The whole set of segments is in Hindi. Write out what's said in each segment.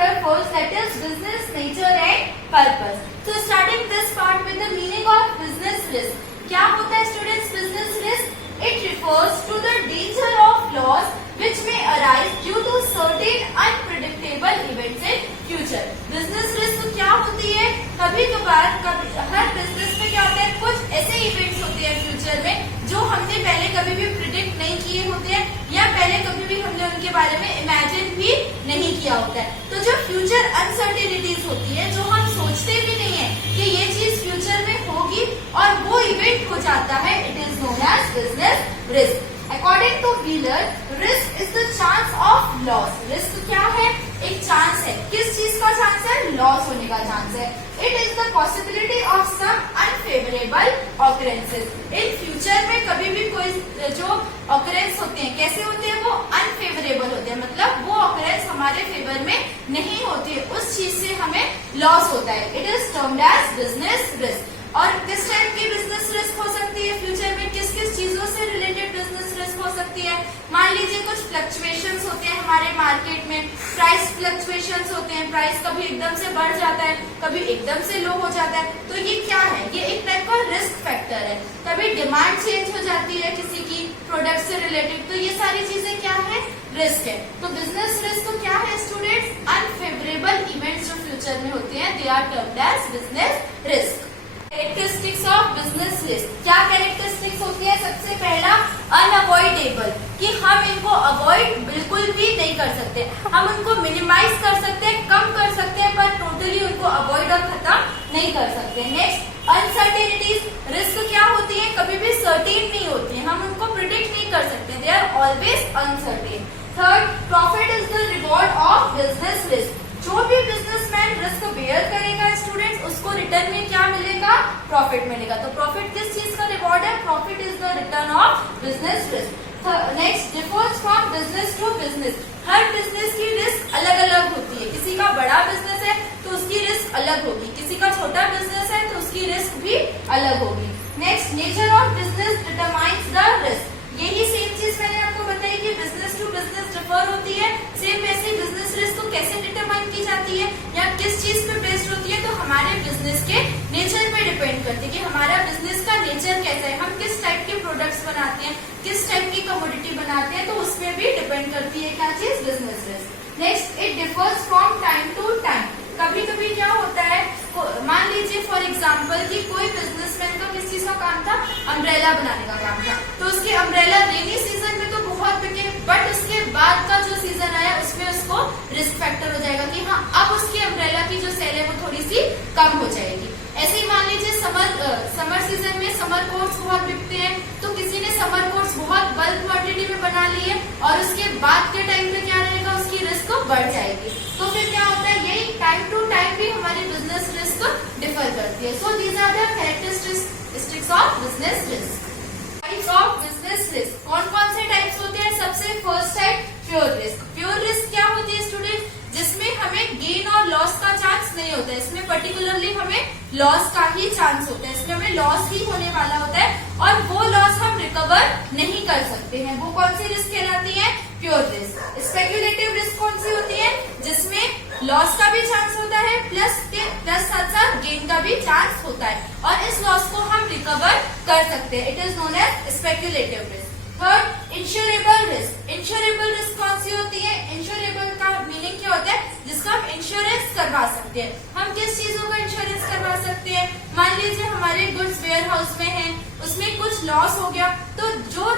chapter first, that is business nature and purpose. So starting this part with the meaning of business risk. क्या होता है students business risk? It refers to the danger of loss which may arise due to certain unpredictable events in future. Business risk क्या होती है? कभी कभार हर बिजनेस में क्या होता है, कुछ ऐसे इवेंट्स होते हैं फ्यूचर में जो हमने पहले कभी भी प्रिडिक्ट नहीं किए होते हैं या पहले कभी भी हमने उनके बारे में इमेजिन भी नहीं किया होता है. तो जो फ्यूचर अनसर्टेनिटीज होती है, जो हम सोचते भी नहीं है कि ये चीज फ्यूचर में होगी और वो इवेंट हो जाता है, it is known as business risk. According to Wheeler, risk is the chance of loss. Risk क्या है? एक चांस है. किस चीज का चांस है? लॉस होने का चांस है. It is the possibility of some unfavorable occurrences. In future में कभी भी कोई जो occurrence होते हैं, कैसे होते हैं? वो unfavorable होते हैं, मतलब वो occurrence हमारे फेवर में नहीं होती है, उस चीज से हमें लॉस होता है. It is termed as business risk. और किस टाइप की बिजनेस रिस्क हो सकती है फ्यूचर में? किस किस चीजों से रिलेटेड बिजनेस रिस्क हो सकती है? मान लीजिए कुछ फ्लक्चुएशंस होते हैं हमारे मार्केट में, प्राइस फ्लक्चुएशंस होते हैं, प्राइस कभी एकदम से बढ़ जाता है, कभी एकदम से लो हो जाता है. तो ये क्या है? ये एक टाइप का रिस्क फैक्टर है. कभी डिमांड चेंज हो जाती है किसी की प्रोडक्ट से रिलेटेड, तो ये सारी चीजें क्या है? रिस्क है. तो बिजनेस रिस्क तो क्या है स्टूडेंट्स? अनफेवरेबल इवेंट्स जो फ्यूचर में होते हैं, they are termed as business risk. Characteristics of business risk. क्या कैरेक्टरिस्टिक्स होती है? सबसे पहला अनअवॉइडेबल, कि हम इनको अवॉइड बिल्कुल भी नहीं कर सकते. हम उनको मिनिमाइज कर सकते हैं, कम कर सकते हैं, पर टोटली उनको अवॉइड और खत्म नहीं कर सकते. Next, uncertainties. रिस्क क्या होती है? कभी भी सर्टेन नहीं होती है, हम उनको प्रिडिक्ट नहीं कर सकते, they are always uncertain. Third, profit is the reward of business risk. जो भी बिजनेसमैन रिस्क बेयर करेगा स्टूडेंट्स, उसको रिटर्न में क्या मिलेगा? प्रॉफिट मिलेगा. तो प्रॉफिट किस चीज का रिवॉर्ड है? Profit is the return of business risk. Next, differs from business to business. हर बिजनेस की रिस्क अलग अलग होती है. किसी का बड़ा बिजनेस है तो उसकी रिस्क अलग होगी, किसी का छोटा बिजनेस है तो उसकी रिस्क भी अलग होगी. Next, nature of business determines the risk. यही सेम चीज मैंने आपको बताई कि बिजनेस टू बिजनेस डिफर होती है, सेम वैसे बिजनेस रिस्क को कैसे डिटरमाइन की जाती है या किस चीज पे बेस्ड होती है? तो हमारे बिजनेस के नेचर पे डिपेंड करती है कि हमारा बिजनेस का नेचर कैसा है, हम किस टाइप के प्रोडक्ट्स बनाते हैं, किस टाइप की कमोडिटी बनाते हैं, तो उसमें भी डिपेंड करती है क्या चीज? Business risk. Next, it differs from time to time. कभी कभी क्या होता है, मान लीजिए फॉर एग्जाम्पल कि कोई बिजनेसमैन का किस चीज का काम था? अम्ब्रेला बनाने का काम था. तो उसकी अम्ब्रेला रेनी सीजन में तो बहुत बिके, बट उसके बाद का जो सीजन आया उसमें उसको रिस्क फैक्टर हो जाएगा कि हाँ, अब उसकी अम्ब्रेला की जो सेल है वो थोड़ी सी कम हो जाएगी. ऐसे ही मान लीजिए समर सीजन में समर कोट्स बहुत बिकते हैं, तो किसी ने समर कोट्स बहुत बल्क क्वांटिटी में बना लिए और उसके बाद के टाइम पे क्या रहेगा? उसकी रिस्क बढ़ जाएगी. तो फिर क्या होता है? यही टाइम टू टाइम भी हमारी बिजनेस रिस्क डिफर करती है. So these are the characteristics of business risk. Types of business risk. कौन कौन से टाइप्स होते हैं? सबसे first type pure risk. Pure risk क्या होती है स्टूडेंट? जिसमें हमें गेन और लॉस का चांस नहीं होता है. इसमें पर्टिकुलरली हमें लॉस का ही चांस होता है, इसमें हमें लॉस ही होने वाला होता है और वो लॉस हम रिकवर नहीं कर सकते हैं. वो कौन सी रिस्क कहलाती है? Pure risk. स्पेक्युलेटिव रिस्क कौन सी होती है? जिसमें लॉस का भी चांस होता है प्लस साथ साथ गेन का भी चांस होता है और इस लॉस को हम रिकवर कर सकते हैं. It is known as speculative risk. Third, insurable risk. Insurable risk कौन सी होती है? इंश्योरेबल का मीनिंग क्या होता है? जिसका हम इंश्योरेंस करवा सकते हैं. हम किस चीजों का इंश्योरेंस करवा सकते हैं? मान लीजिए हमारे गुड्स वेयर हाउस में है, उसमें कुछ लॉस हो गया, तो जो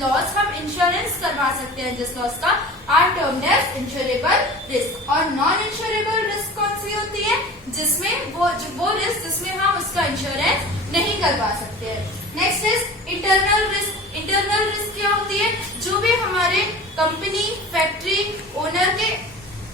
लॉस हम इंश्योरेंस करवा सकते हैं जिस लॉस का, are termed as insurable risk. और नॉन इंश्योरेबल रिस्क कौन सी होती है? जिसमें वो रिस्क जिसमें हम उसका इंश्योरेंस नहीं करवा सकते हैं. Next is internal risk. Internal risk क्या होती है? जो भी हमारे कंपनी, फैक्ट्री, ओनर के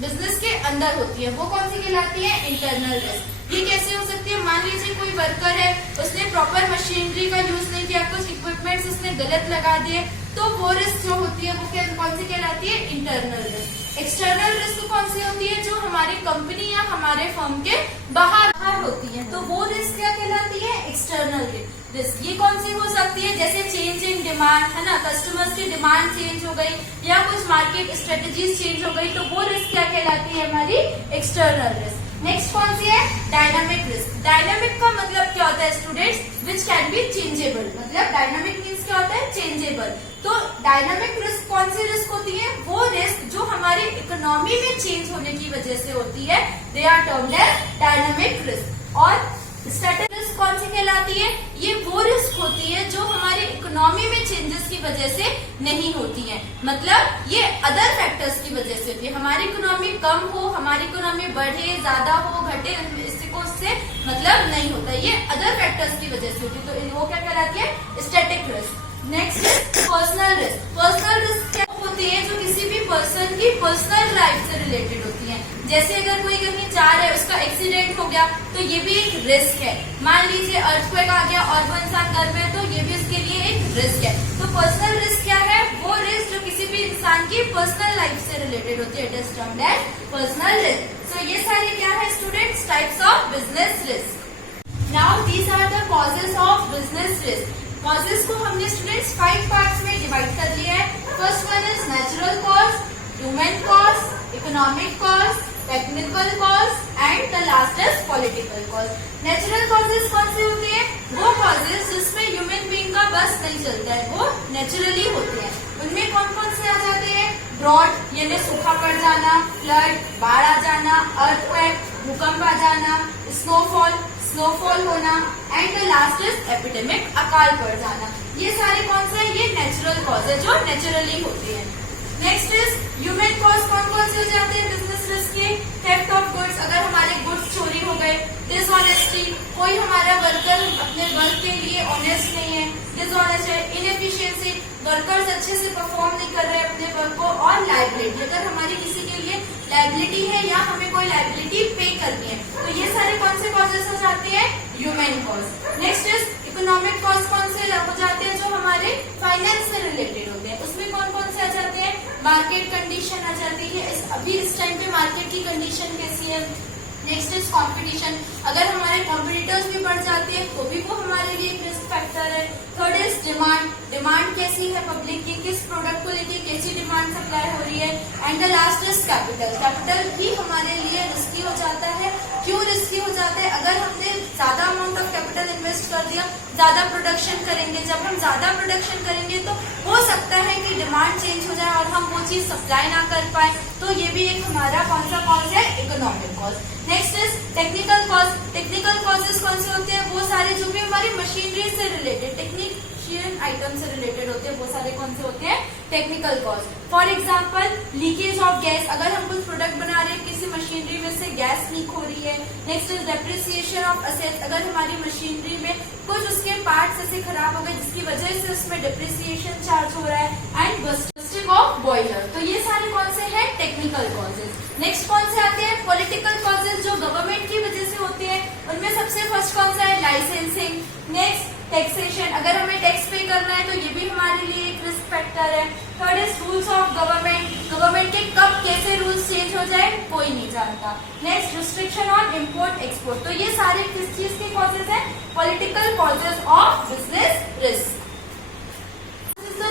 बिजनेस के अंदर होती है, वो कौन सी कहलाती है? Internal risk. ये कैसे हो सकती है? मान लीजिए कोई वर्कर है, उसने प्रॉपर मशीनरी का यूज नहीं किया, कुछ इक्विपमेंट्स उसने गलत लगा दिए, तो वो रिस्क जो होती है वो कौन सी कहलाती है? Internal risk. एक्सटर्नल रिस्क कौन सी होती है? जो हमारी कंपनी या हमारे फर्म के बाहर होती है, तो वो रिस्क क्या कहलाती है? External risk. रिस्क। ये कौन सी हो सकती है, जैसे चेंज इन डिमांड, है ना, कस्टमर्स की डिमांड चेंज हो गई या कुछ मार्केट स्ट्रेटेजीज चेंज हो गई, तो वो रिस्क क्या कहलाती है, हमारी एक्सटर्नल रिस्क। नेक्स्ट कौन सी है, डायनामिक रिस्क। डायनामिक का मतलब क्या होता है students, which can be changeable, मतलब डायनामिक मीन्स क्या होता है, चेंजेबल। तो डायनामिक रिस्क कौन सी रिस्क होती है, वो रिस्क जो हमारी इकोनॉमी में चेंज होने की वजह से होती है, they are termed as dynamic risk. और स्टैटिक रिस्क कौन सी कहलाती है, ये वो रिस्क होती है जो हमारी इकोनॉमी में चेंजेस की वजह से नहीं होती है, मतलब ये अदर फैक्टर्स की वजह से होती है। हमारी इकोनॉमी कम हो, हमारी इकोनॉमी बढ़े, ज्यादा हो, घटे, इससे मतलब नहीं होता, ये अदर फैक्टर्स की वजह से होती है, तो वो क्या कहलाती है, static risk. Next personal risk. Personal risk क्या होती है, जो किसी भी पर्सन की पर्सनल लाइफ से रिलेटेड होती है। जैसे अगर कोई कहीं जा रहा है, उसका एक्सीडेंट हो गया, तो ये भी एक रिस्क है। मान लीजिए अर्थक्वेक आ गया और वो इंसान घर में है, तो ये भी उसके लिए एक रिस्क है। तो पर्सनल रिस्क क्या है, वो रिस्क जो किसी भी इंसान की पर्सनल लाइफ से रिलेटेड होती है, it is termed as personal risk. So ये सारे क्या है students, types of business risk. Now these are the causes of business risk. Causes को हमने स्टूडेंट्स 5 पार्ट्स में डिवाइड कर लिया है। First one is natural cause, human cause, economic cause, technical cause and the last is political cause. Natural causes कौन से होते हैं, वो कॉजेस जिसमें ह्यूमन बीइंग का बस नहीं चलता है, वो नेचुरली होते हैं। उनमें कौन कौन से आ जाते हैं, ड्रॉट यानी सूखा पड़ जाना, फ्लड बाढ़ आ जाना, अर्थक्वेक भूकंप आ जाना, स्नोफॉल होना and the last is epidemic, अकाल पड़ जाना। ये सारे कौन से हैं, ये नेचुरल कॉज है जो नेचुरली होते हैं। Next is human cause. कौन कौन से हो जाते हैं बिजनेस रिस्क के, थेफ्ट ऑफ गुड्स, अगर हमारे गुड्स चोरी हो गए, डिसऑनेस्टी, कोई हमारा वर्कर अपने वर्क के लिए ऑनेस्ट नहीं है, डिसऑनेस्ट है, इनएफिशिएंसी, वर्कर्स अच्छे से परफॉर्म नहीं कर रहे अपने वर्क को, और लायबिलिटी, अगर हमारी किसी के लिए लायबिलिटी है या हमें कोई लायबिलिटी पे करनी है, तो ये सारे कौन से कॉजेस हो जाते हैं, human cause. Next is economic cause. कौन से हो जाते हैं, जो हमारे फाइनेंस से रिलेटेड होते हैं। उसमें कौन कौन से आ जाते हैं, मार्केट कंडीशन आ जाती है, अभी इस टाइम पे मार्केट की कंडीशन कैसी है। नेक्स्ट इज कंपटीशन, अगर हमारे कॉम्पिटिटर्स भी बढ़ जाते हैं तो भी वो हमारे लिए एक रिस्क फैक्टर है। थर्ड इज डिमांड, डिमांड कैसी है पब्लिक की, किस प्रोडक्ट को लेके कैसी डिमांड सप्लाई हो रही है। And the last is capital, capital भी हमारे लिए रिस्की हो जाता है। क्यों रिस्की हो जाता है, अगर हमने ज्यादा अमाउंट ऑफ कैपिटल इन्वेस्ट कर दिया, ज्यादा प्रोडक्शन करेंगे, जब हम ज्यादा प्रोडक्शन करेंगे तो हो सकता है कि डिमांड चेंज हो जाए और हम वो चीज सप्लाई ना कर पाए, तो ये भी एक हमारा कौन सा कॉज है, economic cause. Next is technical cause. Technical causes कौन से होते हैं, वो सारे जो भी हमारी मशीनरी से रिलेटेड, टेक्नीशियन आइटम से रिलेटेड होते हैं, वो सारे कौन से होते हैं, technical cause. For example leakage of gas, अगर हम कुछ प्रोडक्ट बना रहे हैं, किसी मशीनरी में से गैस लीक हो रही है। Next is depreciation of assets, अगर हमारी मशीनरी में कुछ उसके पार्ट्स ऐसे खराब हो गए जिसकी वजह से उसमें डेप्रिसिएशन चार्ज हो रहा है। एंड बस्टिंग ऑफ बॉयलर, तो ये सारे कौन से हैं, टेक्निकल कॉजेज। नेक्स्ट कौन से आते हैं, पॉलिटिकल कॉजेज, जो गवर्नमेंट की वजह से होते हैं। उनमें सबसे फर्स्ट कौन सा है, लाइसेंसिंग। नेक्स्ट टैक्सेशन, अगर हमें टैक्स पे करना है तो ये भी हमारे लिए एक रिस्क फैक्टर है। Third is rules of government, government के कब कैसे रूल्स चेंज हो जाए कोई नहीं जानता। Next restriction on import export, तो ये सारे किस चीज के कॉजेज हैं, political causes of business risk.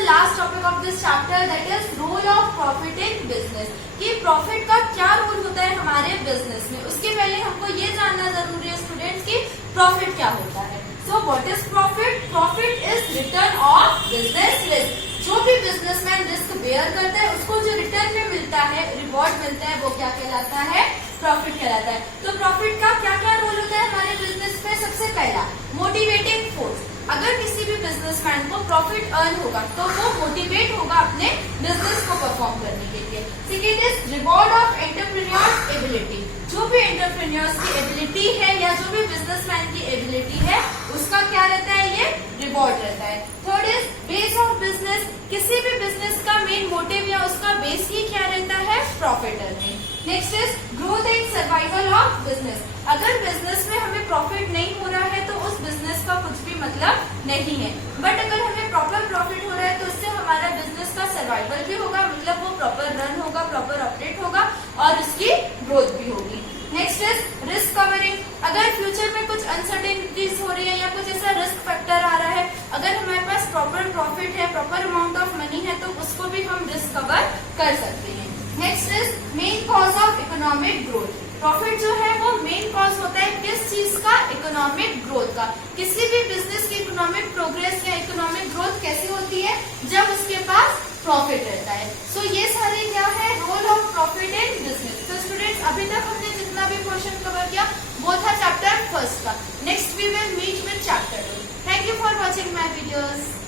Last topic of this chapter, that is role of profit in business, कि प्रॉफिट का क्या रोल होता है हमारे बिजनेस में। उसके पहले हमको ये जानना जरूरी है स्टूडेंट्स कि प्रॉफिट क्या होता है। So what is profit, profit is return of business risk. जो भी बिजनेसमैन रिस्क बेयर करता है, उसको जो रिटर्न में मिलता है, रिवॉर्ड मिलता है, वो क्या कहलाता है, प्रॉफिट कहलाता है। तो प्रॉफिट का क्या क्या रोल होता है हमारे बिजनेस में, सबसे पहला मोटिवेटिंग फोर्स, अगर किसी भी बिजनेसमैन को प्रॉफिट अर्न होगा तो वो मोटिवेट होगा अपने बिजनेस को परफॉर्म करने के लिए। Second is reward of entrepreneurs ability, जो भी एंटरप्रेन्योर्स की एबिलिटी है या जो भी बिजनेसमैन की एबिलिटी है, उसका क्या रहता है, ये रिवॉर्ड रहता है। Third is base of business, किसी भी बिजनेस का मेन मोटिव या उसका बेस ही क्या रहता है, profit earning. Next is growth and survival of business, अगर बिजनेस में हमें प्रॉफिट नहीं हो रहा है तो उस बिजनेस का कुछ भी मतलब नहीं है, बट अगर हमें प्रॉपर प्रॉफिट हो रहा है तो उससे हमारा बिजनेस का सर्वाइवल भी होगा, मतलब वो प्रॉपर रन होगा, प्रॉपर ऑपरेट होगा और उसकी ग्रोथ भी होगी। नेक्स्ट इज रिस्क कवरिंग, अगर फ्यूचर में कुछ अनसर्टेनिटीज हो रही है या कुछ ऐसा रिस्क फैक्टर आ रहा कवर कर सकते हैं। Next is main cause of economic growth. Profit जो है वो मेन कॉज होता है किस चीज का? इकोनॉमिक ग्रोथ का। किसी भी बिजनेस की इकोनॉमिक प्रोग्रेस या इकोनॉमिक ग्रोथ कैसी होती है? जब उसके पास प्रॉफिट रहता है। सो ये सारे क्या है? Role of profit in business. तो स्टूडेंट्स अभी तक हमने जितना भी क्वेश्चन कवर किया वो था चैप्टर फर्स्ट का। Next we will meet with chapter 2। Thank you for watching my videos.